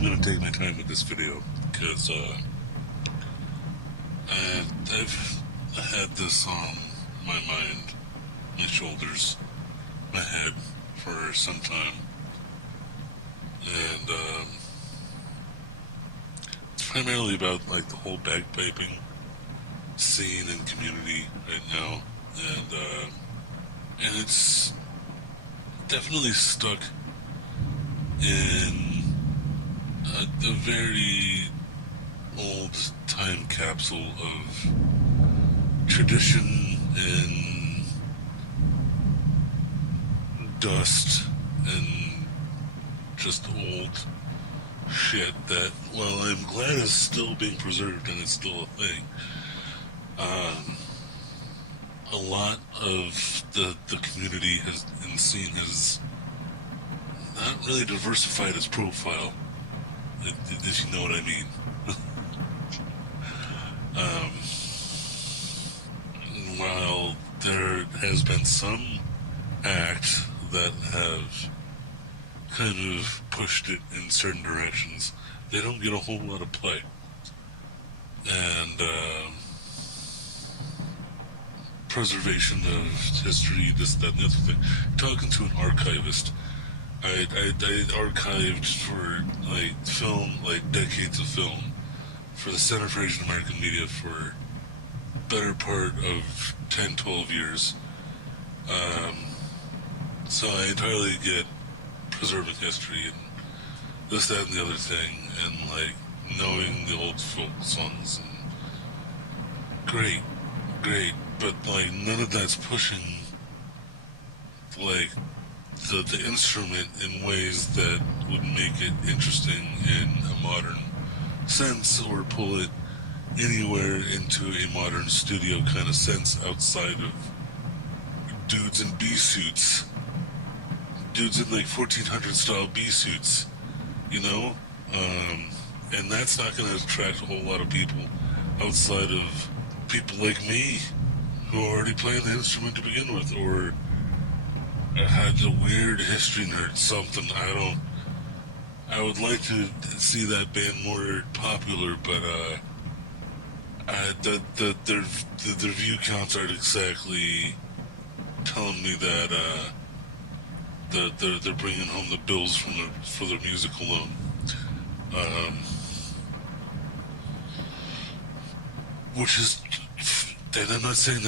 I'm going to take my time with this video because I've had this on my mind, my shoulders, my head for some time, and it's primarily about like the whole bagpiping scene and community right now, and it's definitely stuck in a very old time capsule of tradition and dust and just old shit that, well, I'm glad is still being preserved and it's still a thing. A lot of the community has and scene has not really diversified its profile, if you know what I mean. While there has been some acts that have kind of pushed it in certain directions, they don't get a whole lot of play. And preservation of history, this, that, and the other thing. Talking to an archivist, I archived for like film, like decades of film, for the Center for Asian American Media for better part of 10, 12 years. So I entirely get preserving history and this, that, and the other thing, and like knowing the old folk songs. And great, but like none of that's pushing like the instrument in ways that would make it interesting in a modern sense, or pull it anywhere into a modern studio kind of sense outside of dudes in bee suits, dudes in like 1400 style bee suits, you know, and that's not going to attract a whole lot of people outside of people like me who are already playing the instrument to begin with, or had a weird history nerd something. I would like to see that band more popular, but their view counts aren't exactly telling me that they're bringing home the bills for their music alone. Which is, and I'm not saying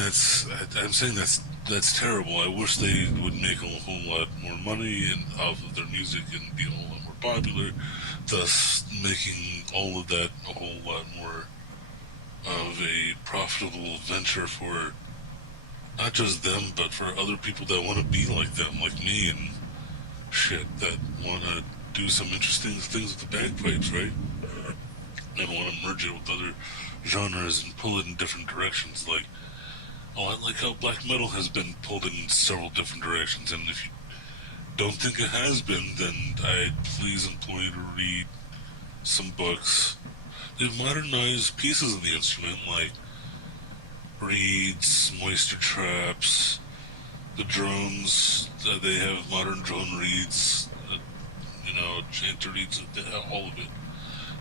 I'm saying that's terrible. I wish they would make a whole lot more money and off of their music and be a whole lot more popular, thus making all of that a whole lot more of a profitable venture for not just them, but for other people that want to be like them, like me and shit, that want to do some interesting things with the bagpipes, right? And want to merge it with other genres and pull it in different directions. Like, I like how black metal has been pulled in several different directions, and if you don't think it has been, then I'd please implore you to read some books. They've modernized pieces of the instrument, like reeds, moisture traps, the drums. They have modern drone reeds, chanter reeds, all of it.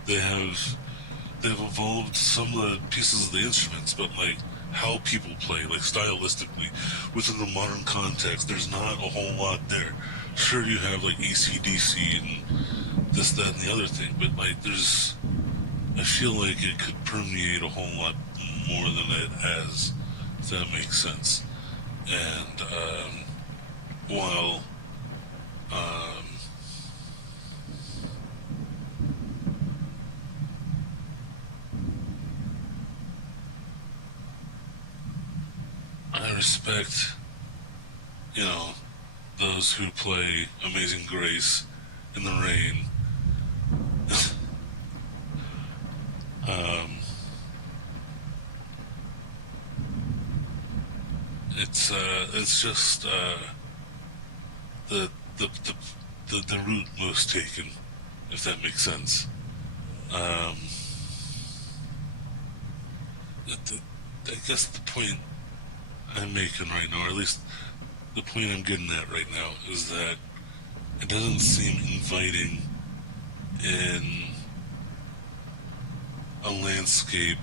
They've evolved some of the pieces of the instruments, but like how people play, like stylistically, within the modern context, there's not a whole lot there. Sure, you have like AC/DC and this, that, and the other thing, but like I feel like it could permeate a whole lot more than it has, if that makes sense. And while I respect, those who play Amazing Grace in the rain. It's just the route most taken, if that makes sense. I guess the point I'm making right now, or at least the point I'm getting at right now, is that it doesn't seem inviting in a landscape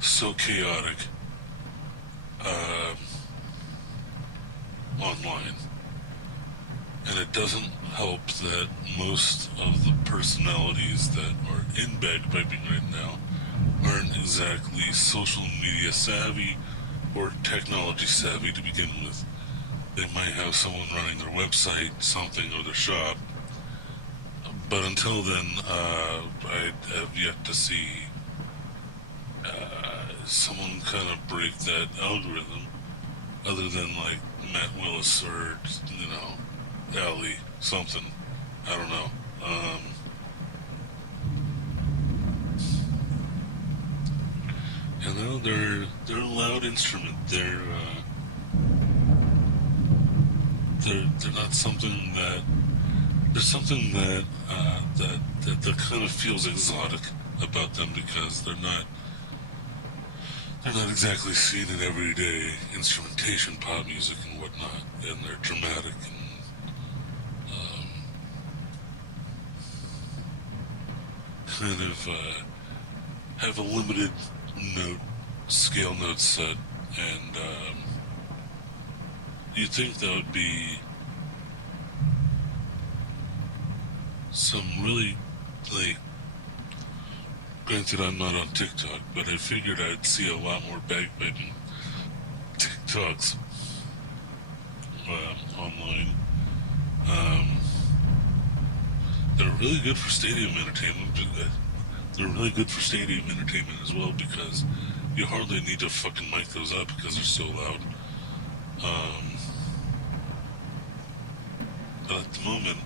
so chaotic online. And it doesn't help that most of the personalities that are in bagpiping right now aren't exactly social media savvy or technology savvy to begin with. They might have someone running their website, something, or their shop, but until then, I have yet to see someone kind of break that algorithm, other than like Matt Willis or Ali something. I don't know. They're a loud instrument. They're not something that there's something that kind of feels exotic about them because they're not exactly seen in everyday instrumentation, pop music and whatnot, and they're dramatic and kind of have a limited scale note set, and you'd think that would be some really, like, granted I'm not on TikTok, but I figured I'd see a lot more bagpiping TikToks online. They're really good for stadium entertainment. They're really good for stadium entertainment as well because you hardly need to fucking mic those up because they're so loud. But at the moment,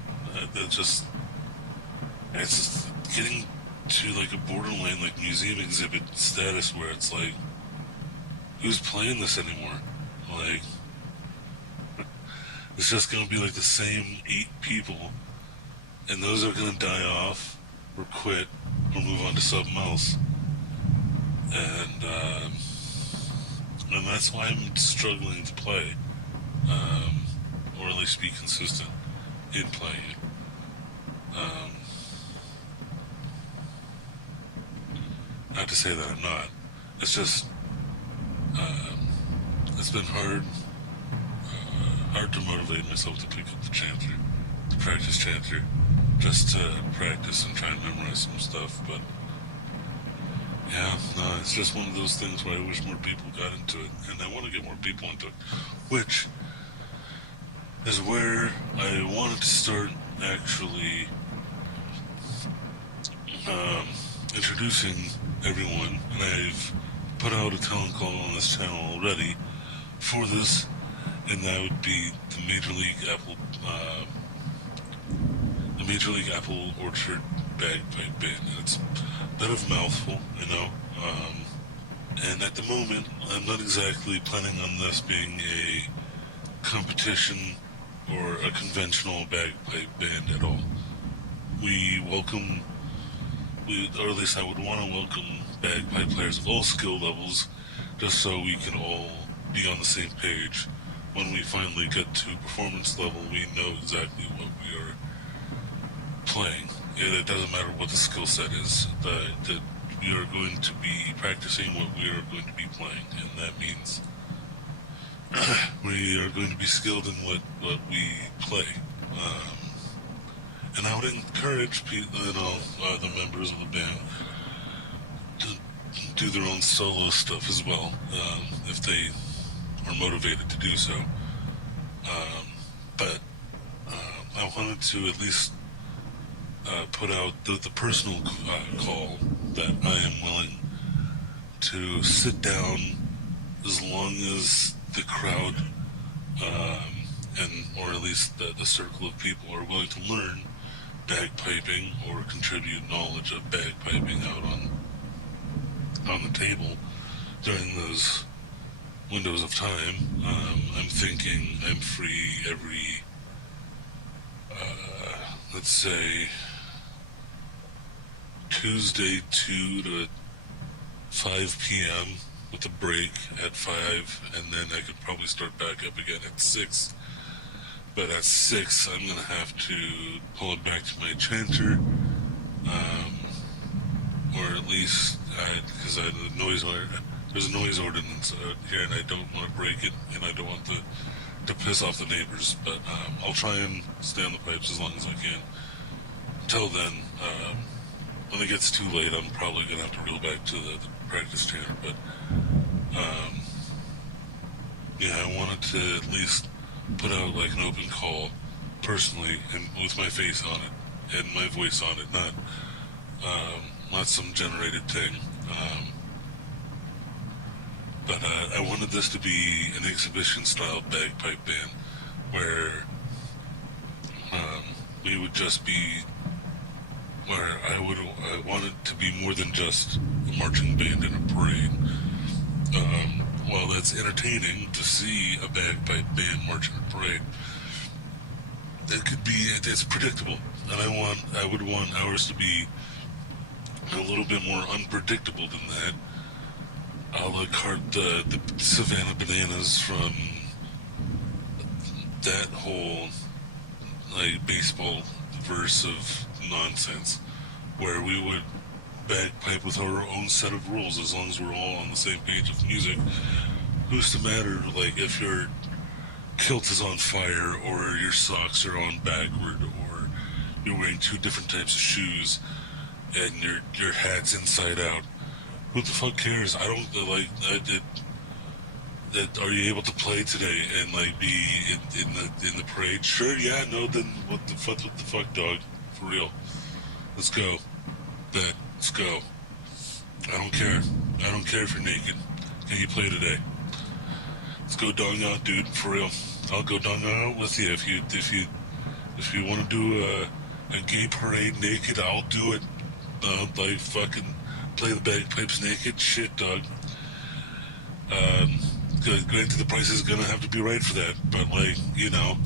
it's just getting to like a borderline like museum exhibit status where it's like, who's playing this anymore? Like, it's just gonna be like the same 8 people, and those are gonna die off or quit or move on to something else. And that's why I'm struggling to play, or at least be consistent in playing it. Not to say that I'm not. It's just it's been hard to motivate myself to pick up the chanter, to practice chanter, just to practice and try and memorize some stuff. But yeah, no, it's just one of those things where I wish more people got into it, and I want to get more people into it, which is where I wanted to start actually introducing everyone, and I've put out a talent call on this channel already for this, and that would be the Major League Apple Orchard Bagpipe Band. And it's a bit of a mouthful, and at the moment, I'm not exactly planning on this being a competition or a conventional bagpipe band at all. Or at least I would want to welcome bagpipe players of all skill levels, just so we can all be on the same page. When we finally get to performance level, we know exactly what we are playing. It doesn't matter what the skill set is, that we are going to be practicing what we are going to be playing, and that means we are going to be skilled in what we play. And I would encourage people, the members of the band to do their own solo stuff as well, if they are motivated to do so. But I wanted to at least put out the personal call that I am willing to sit down as long as the crowd, or at least the circle of people are willing to learn bagpiping or contribute knowledge of bagpiping out on the table during those windows of time. I'm thinking I'm free every, let's say, Tuesday 2 to 5 p.m. with a break at 5, and then I could probably start back up again at 6. But at 6, I'm going to have to pull it back to my chanter, or at least because there's a noise ordinance here, and I don't want to break it, and I don't want to piss off the neighbors. But I'll try and stay on the pipes as long as I can. Until then, when it gets too late, I'm probably gonna have to reel back to the practice channel. But yeah, I wanted to at least put out like an open call personally and with my face on it and my voice on it, not some generated thing. But I wanted this to be an exhibition-style bagpipe band where we would just be, where I wanted to be more than just a marching band in a parade. While that's entertaining to see a bagpipe band march in a parade, it's predictable, and I would want ours to be a little bit more unpredictable than that. A la carte the Savannah Bananas from that whole like baseball verse of nonsense, where we would bagpipe with our own set of rules as long as we're all on the same page of music. Who's to matter like if your kilt is on fire or your socks are on backward or you're wearing two different types of shoes and your hat's inside out? Who the fuck cares? I don't like that. Are you able to play today and like be in the parade? Sure, yeah, no. Then what the fuck, dog? For real. Let's go. Let's go. I don't care. I don't care if you're naked. Can you play today? Let's go dong out, dude. For real. I'll go dong out with you if you want to do a gay parade naked. I'll do it. Like fucking play the bagpipes naked. Shit, dog. Granted, the price is gonna have to be right for that, but like it'll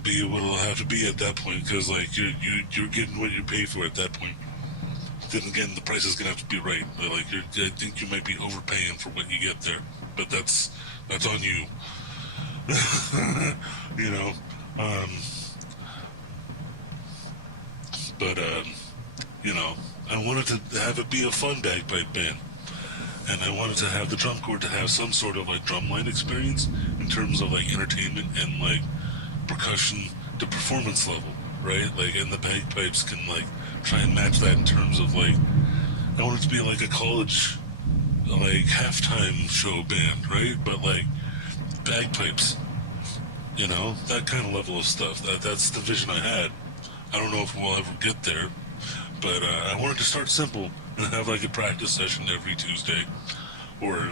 be what it'll have to be at that point, because like you're getting what you pay for at that point. Then again, the price is gonna have to be right. Like I think you might be overpaying for what you get there, but that's on you. But I wanted to have it be a fun bagpipe band. And I wanted to have the drum corps to have some sort of like drumline experience in terms of like entertainment and like percussion to performance level, right? Like, and the bagpipes can like try and match that in terms of like, I want it to be like a college like halftime show band, right? But like bagpipes, that kind of level of stuff. That's the vision I had. I don't know if we'll ever get there, but I wanted to start simple and have like a practice session every Tuesday, or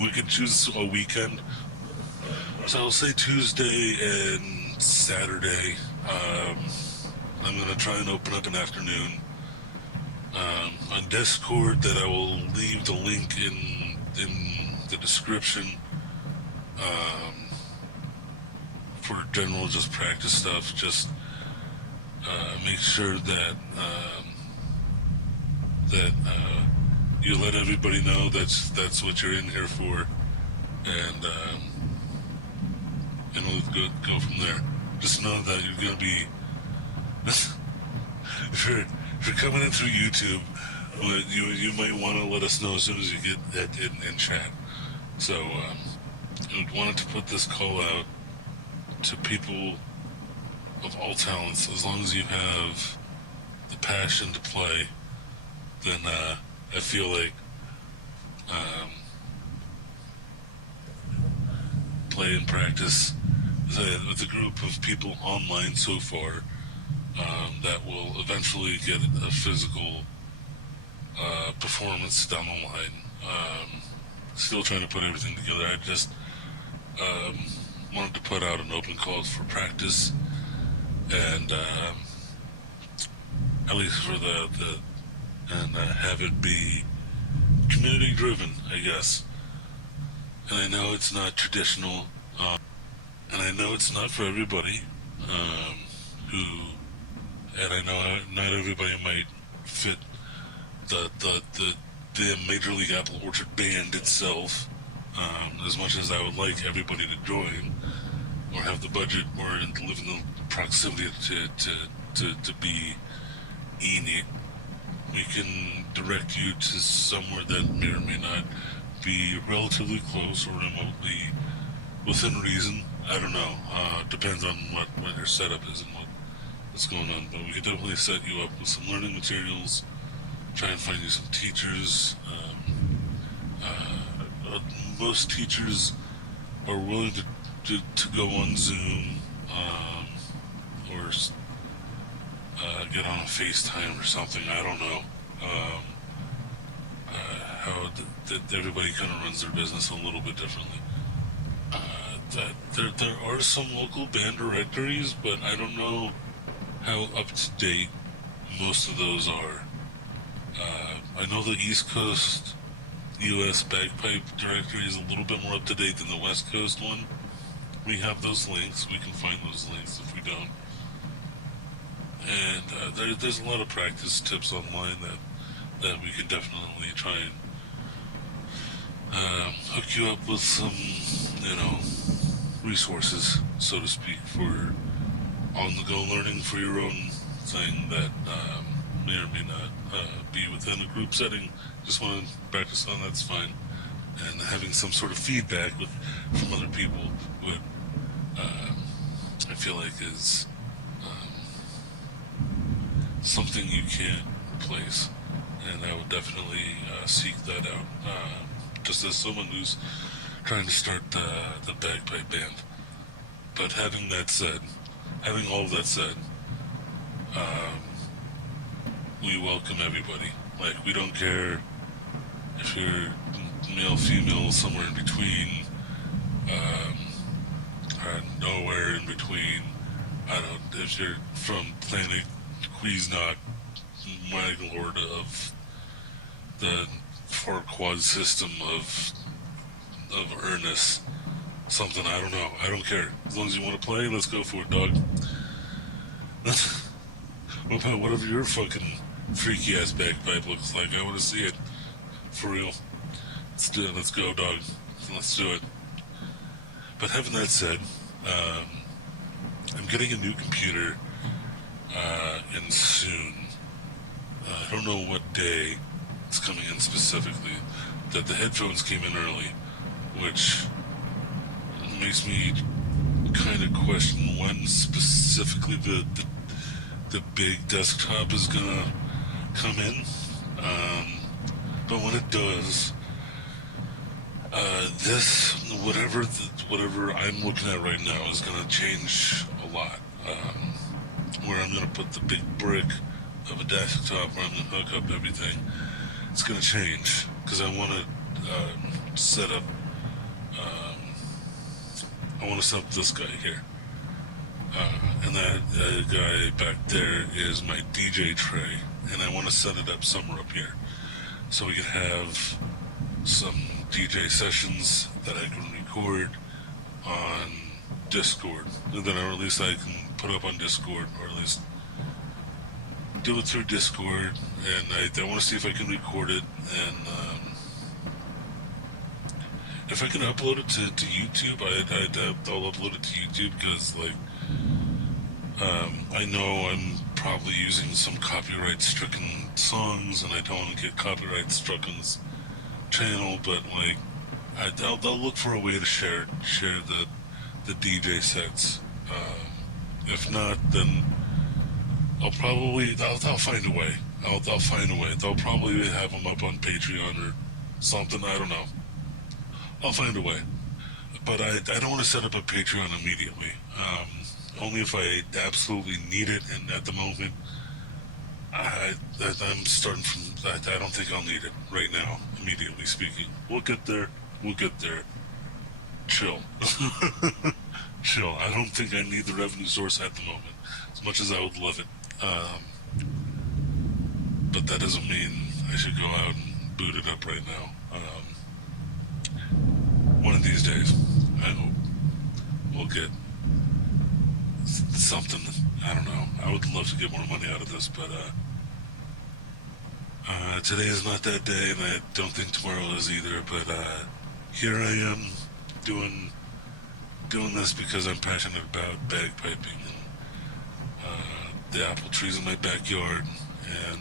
we could choose a weekend. So I'll say Tuesday and Saturday. I'm gonna try and open up an afternoon on Discord that I will leave the link in the description for general just practice stuff. Just make sure that you let everybody know that's what you're in here for, and we'll go from there. Just know that you're gonna be if you're coming in through YouTube, you might want to let us know as soon as you get that in chat. So I wanted to put this call out to people of all talents. As long as you have the passion to play, then I feel like play and practice with a group of people online so far that will eventually get a physical performance down the line. Still trying to put everything together. I just wanted to put out an open call for practice, and at least for and have it be community driven, I guess. And I know it's not traditional, and I know it's not for everybody, and I know not everybody might fit the Major League Apple Orchard band itself, as much as I would like everybody to join, or have the budget, or live in the proximity to be in it. we can direct you to somewhere that may or may not be relatively close or remotely within reason. I don't know. Depends on what your setup is and what's going on. But we could definitely set you up with some learning materials. Try and find you some teachers. Most teachers are willing to go on Zoom or get on a FaceTime or something. I don't know. How everybody kind of runs their business a little bit differently. There are some local band directories, but I don't know how up to date most of those are. I know the East Coast U.S. Bagpipe directory is a little bit more up to date than the West Coast one. We have those links. We can find those links if we don't. And there's a lot of practice tips online that we can definitely try and hook you up with some, resources, so to speak, for on-the-go learning for your own thing that may or may not be within a group setting. Just want to practice on, that's fine. And having some sort of feedback from other people would, I feel like, is something you can't replace. And I would definitely seek that out. Just as someone who's trying to start the bagpipe band. But having all of that said, we welcome everybody. Like, we don't care if you're male, female, somewhere in between, or nowhere in between. If you're from planet Cuisinart, my lord of the four quad system of Ernest, something, I don't know. I don't care. As long as you want to play, let's go for it, dog. What about whatever your fucking freaky ass bagpipe looks like? I want to see it. For real. Let's do it. Let's go, dog. Let's do it. But having that said, I'm getting a new computer in soon. I don't know what day it's coming in specifically. That the headphones came in early, which makes me kind of question when specifically the big desktop is gonna come in. But when it does, this whatever I'm looking at right now is gonna change a lot. Where I'm gonna put the big brick of a desktop where I'm gonna hook up everything, it's gonna change because I want to set up. I want to set up this guy here, and that guy back there is my DJ tray, and I want to set it up somewhere up here, so we can have some DJ sessions that I can record on Discord, and then or at least I can put up on Discord, or at least do it through Discord, and I want to see if I can record it, and if I can upload it to YouTube, I'll upload it to YouTube, because, like, I know I'm probably using some copyright-stricken songs, and I don't want to get copyright struck on this channel, but, like, they'll look for a way to share the DJ sets. If not, then I'll find a way. I'll find a way. They'll probably have them up on Patreon or something. I don't know. I'll find a way. But I don't want to set up a Patreon immediately. Only if I absolutely need it, and at the moment, I'm starting from. I don't think I'll need it right now, immediately speaking. We'll get there. Chill. Chill. I don't think I need the revenue source at the moment, as much as I would love it. But that doesn't mean I should go out and boot it up right now. One of these days, I hope we'll get something. I don't know. I would love to get more money out of this, but today is not that day, and I don't think tomorrow is either. But here I am doing this because I'm passionate about bagpiping and the apple trees in my backyard, and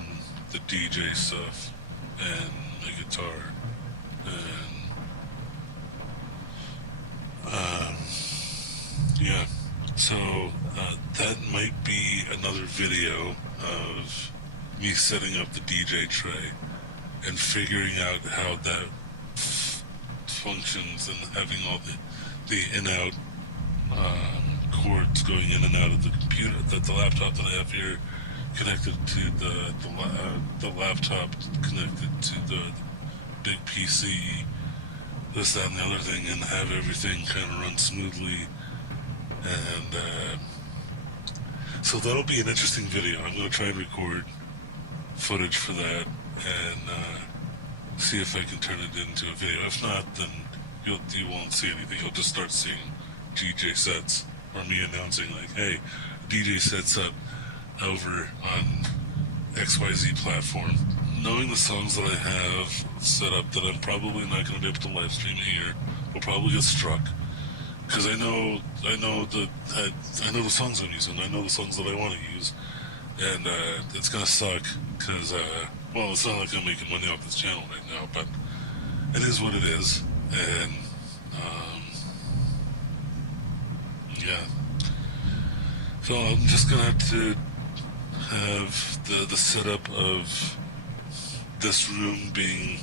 the DJ stuff and my guitar, and yeah. So that might be another video of me setting up the DJ tray and figuring out how that functions and having all the in-out cords going in and out of the computer, the laptop that I have here connected to the laptop connected to the big PC, this, that, and the other thing, and have everything kind of run smoothly. And so that'll be an interesting video. I'm going to try and record footage for that and see if I can turn it into a video. If not, then you won't see anything. You'll just start seeing DJ sets or me announcing like, hey, DJ sets up over on XYZ platform. Knowing the songs that I have set up that I'm probably not going to be able to live stream here, will probably get struck. Because I know the songs I'm using. I know the songs that I want to use, and it's gonna suck because well, it's not like I'm making money off this channel right now, but it is what it is, and yeah. So I'm just gonna have to have the setup of this room being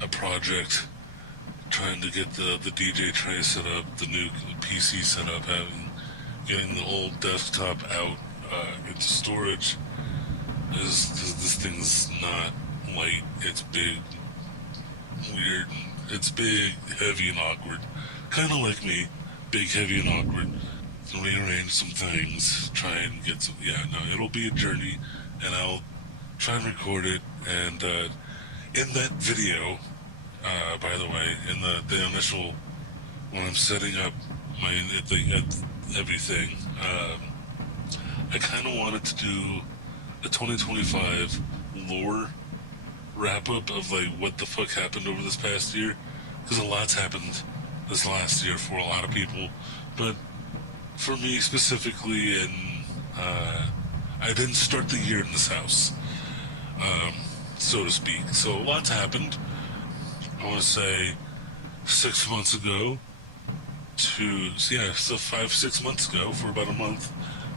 a project. Trying to get the DJ tray set up, the new PC set up, getting the old desktop out into storage. This thing's not light. It's big, weird. It's big, heavy, and awkward. Kind of like me, big, heavy, and awkward. Rearrange some things. Try and get some. Yeah, no, it'll be a journey, and I'll try and record it. And in that video. By the way, in the initial, when I'm setting up everything, I kind of wanted to do a 2025 lore wrap-up of like what the fuck happened over this past year, because a lot's happened this last year for a lot of people, but for me specifically, and I didn't start the year in this house, so to speak, so a lot's happened. I want to say 6 months ago so 5-6 months ago, for about a month,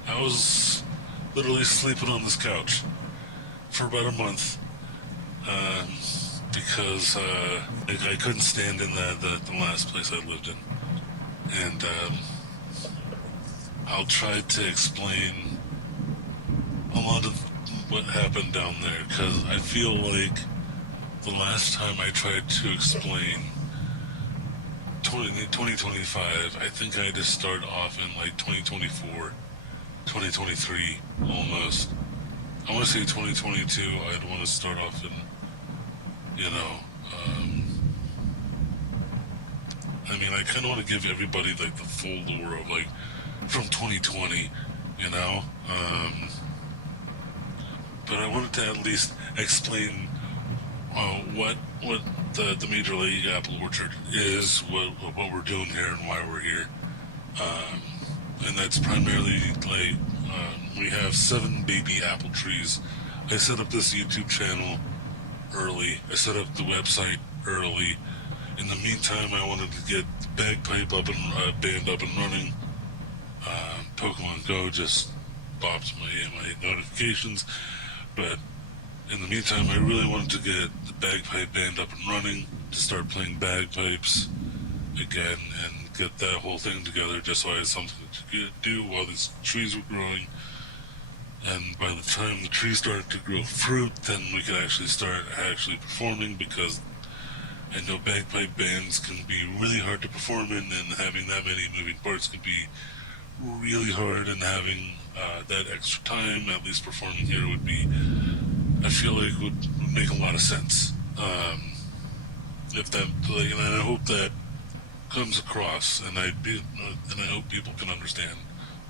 I was literally sleeping on this couch for about a month because I couldn't stand in the last place I lived in. And I'll try to explain a lot of what happened down there, because I feel like the last time I tried to explain 2025, I think I had to start off in like 2024, 2023, almost. I want to say 2022, I'd want to start off in, I mean, I kind of want to give everybody like the full lore of like, from 2020, but I wanted to at least explain what the Major League Apple Orchard is, what we're doing here, and why we're here. And that's primarily like we have 7 baby apple trees. I set up this YouTube channel early. I set up the website early. In the meantime, I wanted to get Bagpipe band up and running. Pokemon Go just bopped my notifications, but in the meantime, I really wanted to get the Bagpipe band up and running, to start playing bagpipes again, and get that whole thing together, just so I had something to do while these trees were growing. And by the time the trees started to grow fruit, then we could actually start performing, because I know bagpipe bands can be really hard to perform in, and having that many moving parts can be really hard, and having that extra time, at least performing here, would be, I feel like, would make a lot of sense. If that, and I hope that comes across, and I hope people can understand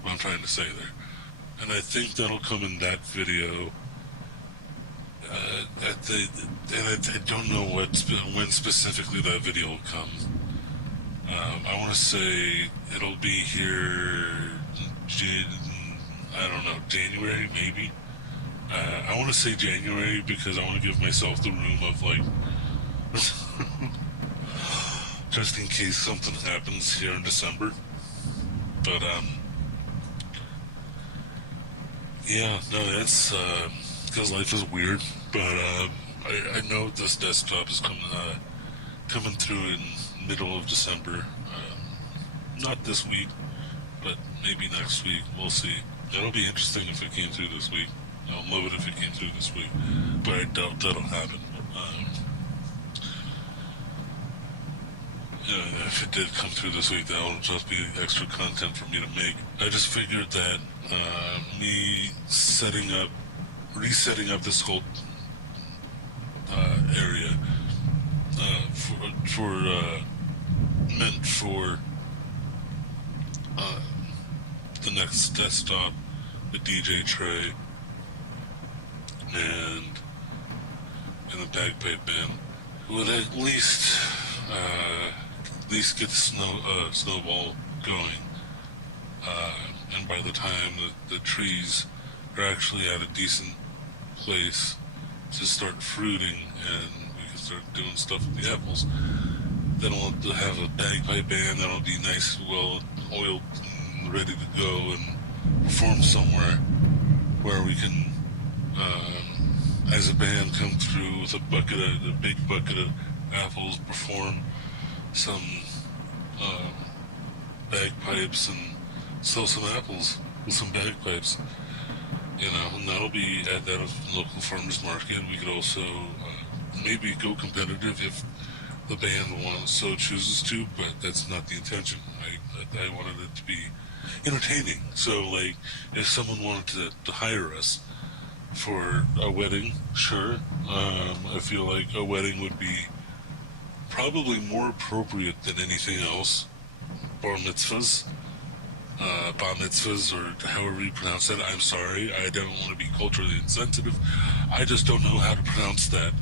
what I'm trying to say there. And I think that'll come in that video. I don't know when specifically that video will come. I want to say it'll be here, I don't know, January maybe. I want to say January because I want to give myself the room of like, just in case something happens here in December. But yeah, no, that's because life is weird. But I know this desktop is coming through in middle of December. Not this week, but maybe next week. We'll see. It'll be interesting if it came through this week. I'll love it if it came through this week, but I doubt that'll happen. If it did come through this week, that'll just be extra content for me to make. I just figured that me resetting up this whole area meant for the next desktop, the DJ tray, and the bagpipe band would at least get the snowball going. And by the time the trees are actually at a decent place to start fruiting and we can start doing stuff with the apples, then we'll have a bagpipe band that'll be nice, well oiled and ready to go and perform somewhere where we can, as a band, come through with a big bucket of apples, perform some bagpipes and sell some apples with some bagpipes, and that'll be at that local farmers market. We could also maybe go competitive if the band so chooses to, but that's not the intention. I wanted it to be entertaining. So, like, if someone wanted to hire us for a wedding, sure. I feel like a wedding would be probably more appropriate than anything else. Bar mitzvahs, or however you pronounce it. I'm sorry, I don't want to be culturally insensitive. I just don't know how to pronounce that.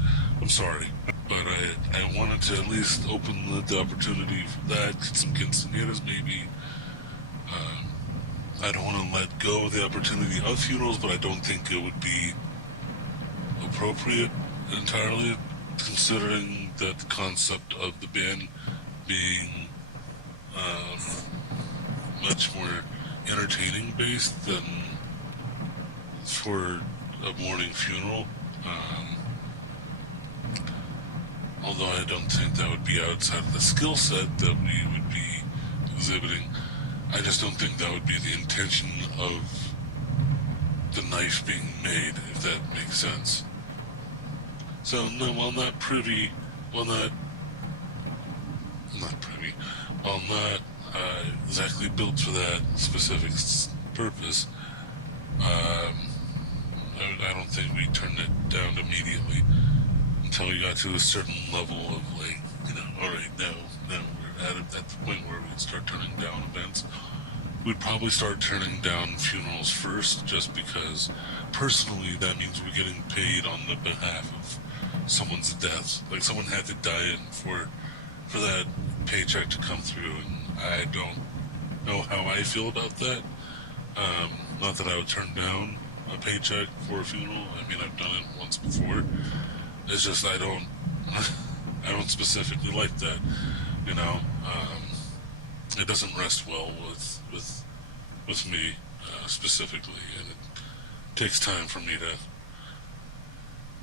I'm sorry. But I wanted to at least open the opportunity for that, get some quinceañeras maybe. I don't want to let go of the opportunity of funerals, but I don't think it would be appropriate entirely, considering that the concept of the band being much more entertaining based than for a mourning funeral. Although I don't think that would be outside of the skill set that we would be exhibiting. I just don't think that would be the intention of the knife being made, if that makes sense. So, no, while not exactly built for that specific purpose, I don't think we turned it down immediately until we got to a certain level of, like, alright, now we're at the point where we can start turning down events. We'd probably start turning down funerals first, just because personally that means we're getting paid on the behalf of someone's death. Like, someone had to die in for that paycheck to come through, and I don't know how I feel about that. Not that I would turn down a paycheck for a funeral. I mean, I've done it once before. It's just I don't specifically like that. It doesn't rest well with me specifically, and it takes time for me to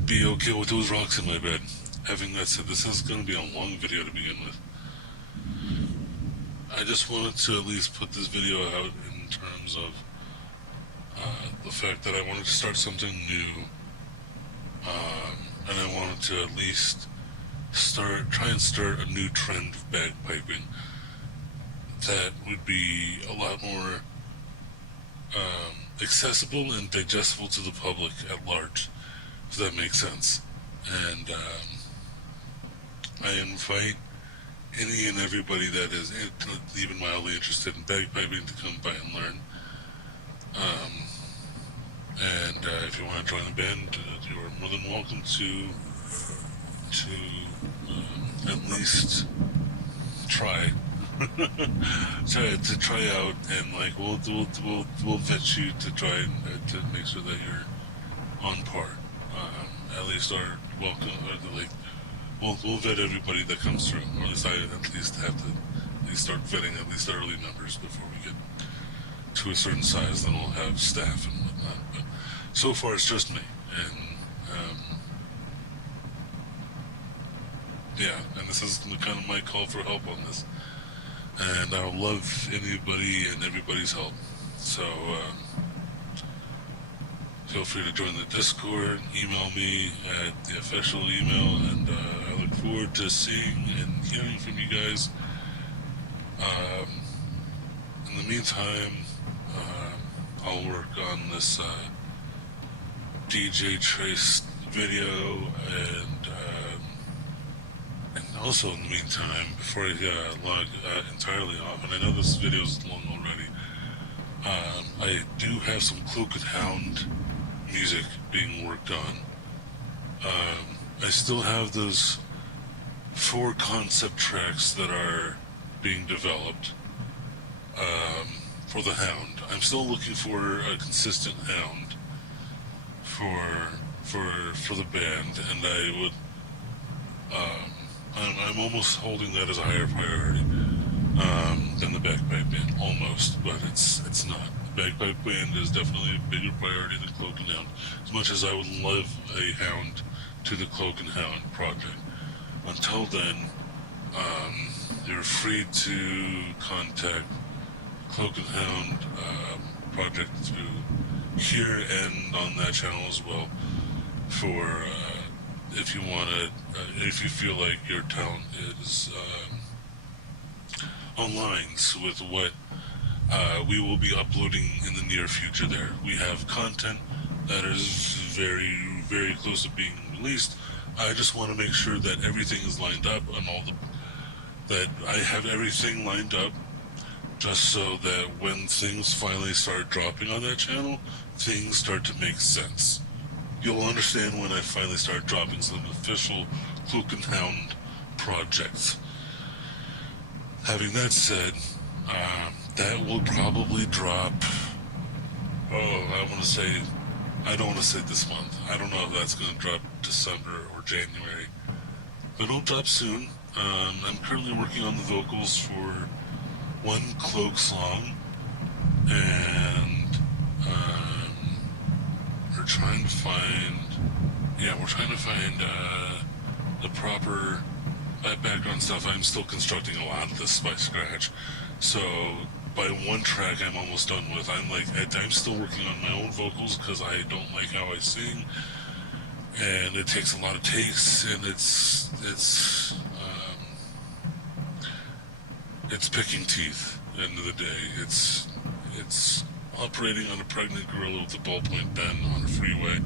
be okay with those rocks in my bed. Having that said, this is going to be a long video to begin with. I just wanted to at least put this video out in terms of the fact that I wanted to start something new, and I wanted to at least try and start a new trend of bagpiping that would be a lot more accessible and digestible to the public at large, if that makes sense. And I invite any and everybody that is even mildly interested in bagpiping to come by and learn. And if you want to join the band, you are more than welcome to at least try to try out, and like we'll vet you to try and to make sure that on par. At least our welcome, like we'll vet everybody that comes through, or at least I at least have to at least start vetting at least early members before we get to a certain size. Then we'll have staff and whatnot. But so far it's just me, and yeah, and this is kind of my call for help on this. And I'll love anybody and everybody's help. So feel free to join the Discord, email me at the official email, and I look forward to seeing and hearing from you guys. In the meantime, I'll work on this DJ Trace video, and also in the meantime, before I log entirely off, and I know this video is long already, I do have some Cloak and Hound music being worked on. I still have those 4 concept tracks that are being developed for the Hound. I'm still looking for a consistent Hound for the band, and I would I'm almost holding that as a higher priority than the bagpipe band, almost, but it's not. The bagpipe band is definitely a bigger priority than Cloak and Hound, as much as I would love a Hound to the Cloak and Hound project. Until then, you're free to contact Cloak and Hound project through here and on that channel as well for if you want to, if you feel like your talent is on lines with what we will be uploading in the near future there. We have content that is very, very close to being released. I just want to make sure that everything is lined up and that I have everything lined up just so that when things finally start dropping on that channel, things start to make sense. You'll understand when I finally start dropping some official Cloak and Hound projects. Having that said, that will probably drop, I don't want to say this month. I don't know if that's going to drop December or January. But it'll drop soon. I'm currently working on the vocals for one Cloak song, and we're trying to find the proper background stuff. I'm still constructing a lot of this by scratch, so by one track I'm almost done with. I'm still working on my own vocals because I don't like how I sing, and it takes a lot of takes, and it's picking teeth. At the end of the day, it's operating on a pregnant gorilla with a ballpoint pen on a freeway.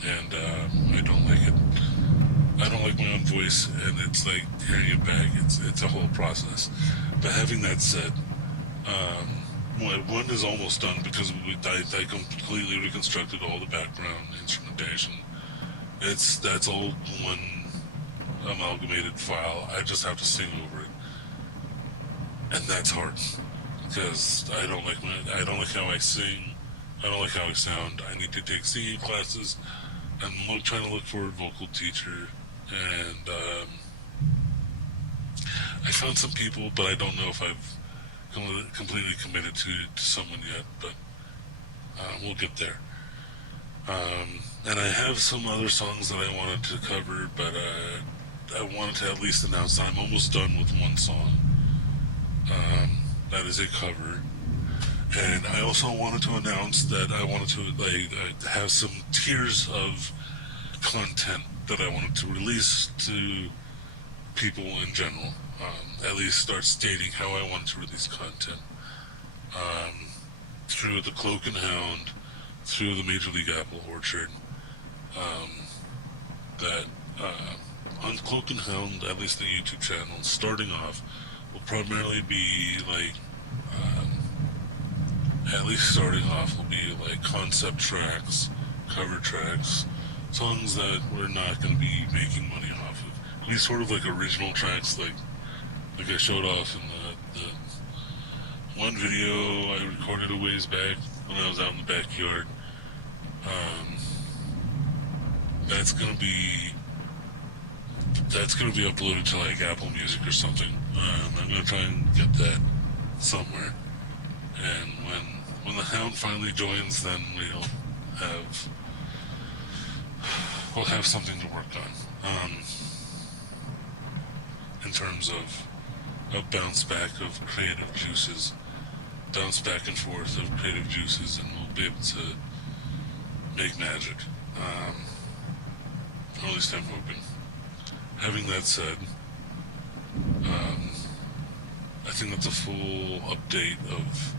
And I don't like it. I don't like my own voice, and it's like hearing it back. It's a whole process. But having that said, one is almost done because I completely reconstructed all the background instrumentation. That's all one amalgamated file. I just have to sing over it, and that's hard because I don't like how I sing. I don't like how I sound. I need to take singing classes. I'm trying to look for a vocal teacher, and I found some people, but I don't know if I've completely committed to someone yet, but we'll get there. And I have some other songs that I wanted to cover, but I wanted to at least announce that I'm almost done with one song. That is a cover. And I also wanted to announce that I wanted to have some tiers of content that I wanted to release to people in general. At least start stating how I wanted to release content. Through the Cloak and Hound, through the Major League Apple Orchard. On Cloak and Hound, at least the YouTube channel, starting off, will primarily be at least starting off will be like concept tracks, cover tracks, songs that we're not going to be making money off of. These sort of like original tracks, like I showed off in the one video I recorded a ways back when I was out in the backyard. That's gonna be uploaded to like Apple Music or something. I'm gonna try and get that somewhere. And when the Hound finally joins, then we'll have something to work on. In terms of a bounce back of creative juices, bounce back and forth of creative juices, and we'll be able to make magic. Or at least I'm hoping. Having that said, I think that's a full update of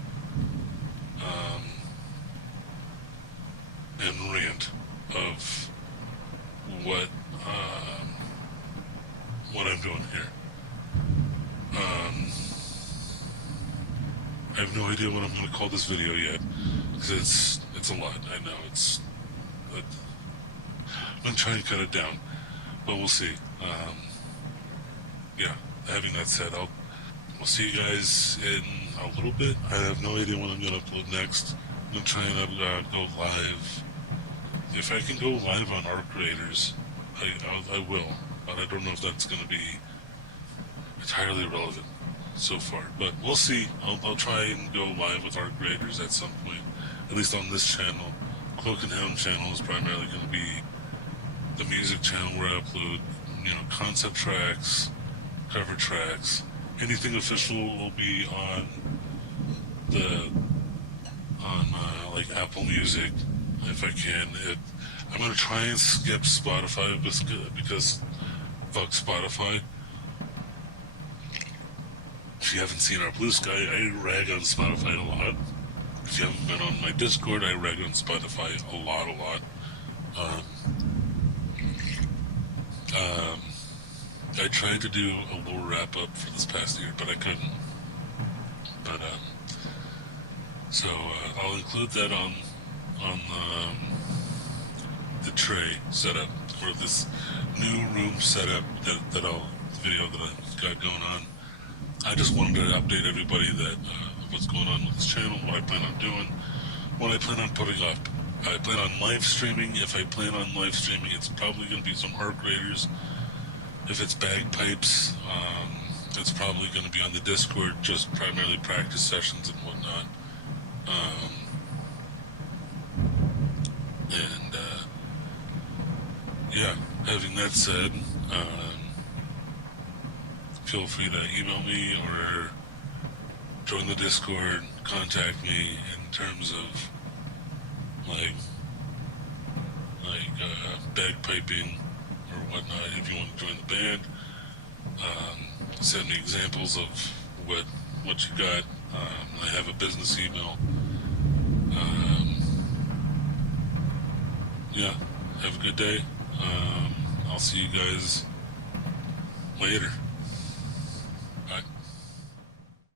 and rant of what I'm doing here. I have no idea what I'm going to call this video yet, because it's a lot. I know I'm going to try and cut it down, but we'll see. Yeah, having that said, we'll see you guys in a little bit. I have no idea when I'm going to upload next. I'm going to try and go live. If I can go live on Art Creators, I will, but I don't know if that's going to be entirely relevant so far. But we'll see. I'll try and go live with Art Creators at some point, at least on this channel. Cloak and Hound channel is primarily going to be the music channel where I upload, concept tracks, cover tracks. Anything official will be on like Apple Music, if I can. I'm gonna try and skip Spotify because fuck Spotify. If you haven't seen our Blue Sky, I rag on Spotify a lot. If you haven't been on my Discord, I rag on Spotify a lot. I tried to do a little wrap up for this past year, but I couldn't. But so I'll include that on the tray setup, or this new room setup the video that I've got going on. I just wanted to update everybody that what's going on with this channel, what I plan on doing, what I plan on putting up. I plan on live streaming. If I plan on live streaming, it's probably going to be some Art Creators. If it's bagpipes, it's probably going to be on the Discord, just primarily practice sessions and whatnot. Yeah, having that said, feel free to email me or join the Discord, contact me in terms of bagpiping or whatnot. If you want to join the band, send me examples of what you got. I have a business email. Yeah, have a good day. I'll see you guys later.